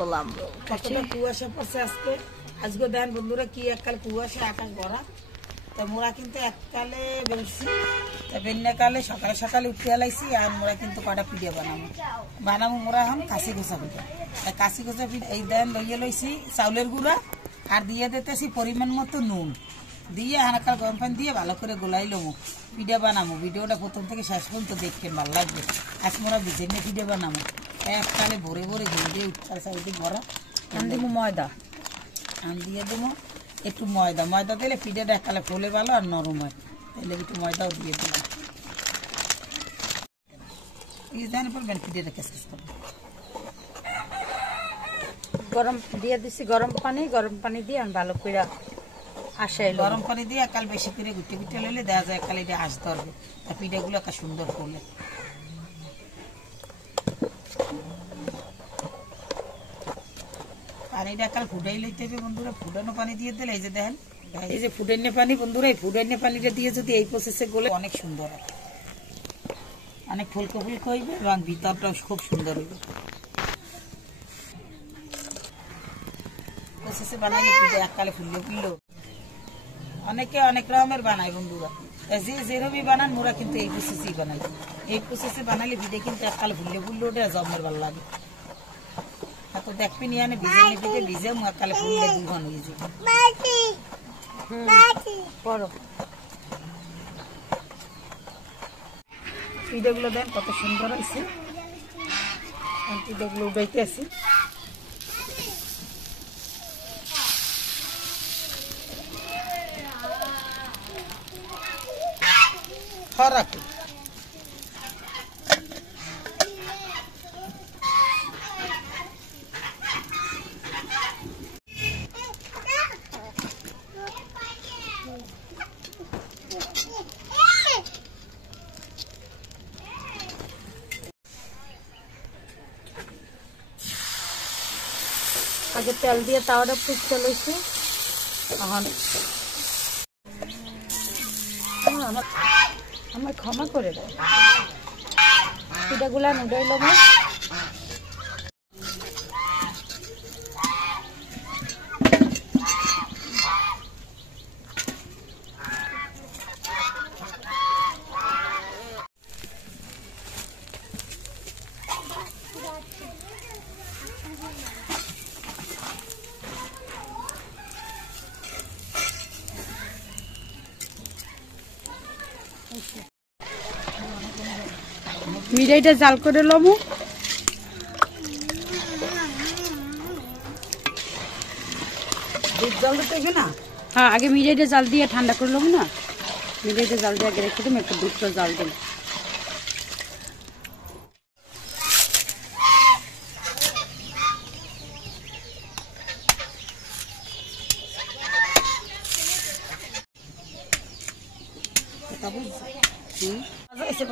বললাম কতটা কুয়াশা পড়ছে আজকে। আজকে দেন বন্ধুরা কি এককাল কুয়াশা আকাশ ভরা। তা মোরা কিন্তু এককালে বেলছি, তা বেন্যাকালে সকালে সকালে উঠতে লাইছি। আর মোরা কিন্তু কটা পিঠে বানাবো মোরা এখন কাশি গোছা পিঠা। কাশি গোছা পিঠা এই দেন লইয়ে লইছি চাউলের গুঁড়া আর দিয়ে দিতেছি পরিমাণ মতো নুন দিয়ে হানাকার গরম পানি দিয়ে ভালো করে গোলাই লমো পিঠা বানাবো। ভিডিওটা প্রথম থেকে শেষ পর্যন্ত দেখতে ভালো লাগবে। আজ মোরা ভিজে নিয়ে পিঠে বানাবো। এককালে ভরে ভরে ঘুরে দিয়ে উঠতে চাইতে ভরা আন দেবো ময়দা, আন দিয়ে দেবো একটু ময়দা। ময়দা দিলে পিঠাটা এককালে ফোলে ভালো আর নরম হয়। তাহলে একটু ময়দাও দিয়ে দেবো। এই জানি পড়বেন পিঠাটা কেস করবো। গরম দিয়ে দিছি গরম পানি দিয়ে আমি ভালো করে আসে গরম পানি দিয়ে একাল বেশি করে গুটে গুটে লইলে দেখা যায় একাল এটা আঁশ ধরবে। তা পিঠাগুলো একটা সুন্দর ফোলে। পানিটা একাল ফুটাই লইতে হবে বন্ধুরা। ফুটানো পানি দিয়ে দিলে এই যে দেখেন এই যে ফুটাইনে পানি বন্ধুরা, এই ফুটাইনে পানিটা দিয়ে যদি এই প্রসেসে গলে অনেক সুন্দর হয়, অনেক ফুলকো ফুলকো হইবে এবং ভিতরটাও খুব সুন্দর হইবে। প্রসেসে বানাইলে পিঠা এককালে ফুললে ফুললেও অনেকে অনেক রকমের বানায় বন্ধুরা। যে যেরকমই বানান মোরা কিন্তু এই প্রসেসেই বানাই। এই প্রসেসে বানালে ভিড়ে কিন্তু এককালে ফুললে ফুললে ওটা জমের ভালো লাগে। তো দেখবি নিয়ে আনে ভিজে নিয়ে ভিজে এককালে ফুললে দুঘন হয়ে যাবে। পিঠাগুলো দেন কত সুন্দর হয়েছে। পিঠাগুলো উঠাইতে আসি। রাখি আগে তেল দিয়ে তাওয়াটা ফুটতে লইছি। এখন আমার ক্ষমা করে দেয় পিঠাগুলা নুডাই লব। মিঠাইটা জাল করে লমু। জল দিতে না? হ্যাঁ, আগে মিঠাইটা জাল দিয়ে ঠান্ডা করে লমু না। মিঠাইটা জাল দিয়ে আগে রেখে দেবো, একটু দুধটা জাল দেবো।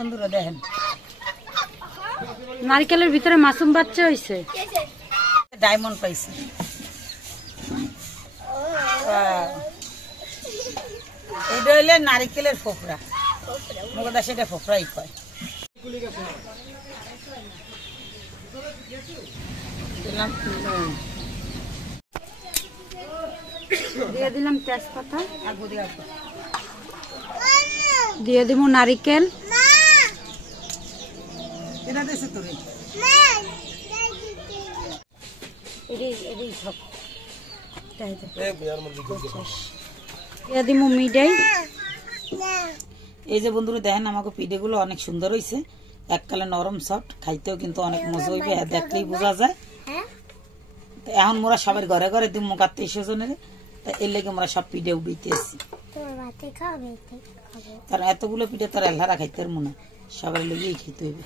বন্ধুরা দেখেন নারকেলের ভিতরে মাসুম বাচ্চা হয়েছে, ডায়মন্ড পাইছে। এটা হইলে নারিকেলের ফোফরা, মোগদা সেটা ফোফরাই কয়। দিয়ে দিলাম তেজপাতা, দিয়ে দিব নারিকেল, মিঠাই। এই যে বন্ধুরা দেখেন আমাকে পিঠেগুলো অনেক সুন্দর হয়েছে, এককালে নরম সফট, খাইতেও কিন্তু অনেক মজা হইবে, দেখলেই বোঝা যায়। এখন মোরা সবার ঘরে ঘরে দিব মুখ আত্মীয় স্বজনের, এর লেগে আমরা সব পিঠে উঠাইতে আসছি। কারণ এতগুলো পিঠে তার এলহারা খাইতে মনে সবার লেগেই খেতে হইবে।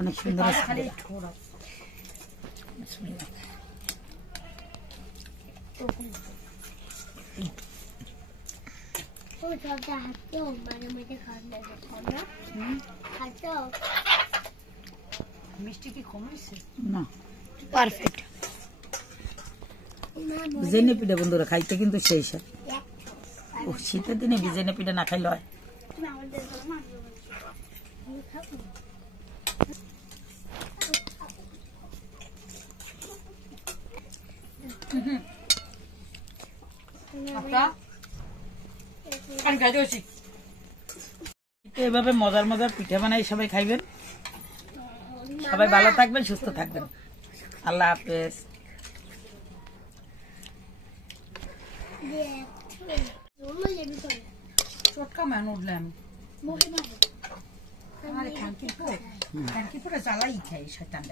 অনেক সুন্দর মিষ্টি কি কমেছে না, পারফেক্ট। জেনে পিঠা বন্ধুরা খাইতে কিন্তু সেই সাথে শীতের দিনে ভিজেনে পিঠে না খাইলে হয়। এভাবে মজার মজার পিঠে বানাই সবাই খাইবেন। সবাই ভালো থাকবেন, সুস্থ থাকবেন। আল্লাহ হাফেজ। চটকা মান উঠলাম আমার খানকি পুরে জ্বালাই খাই শয়তান।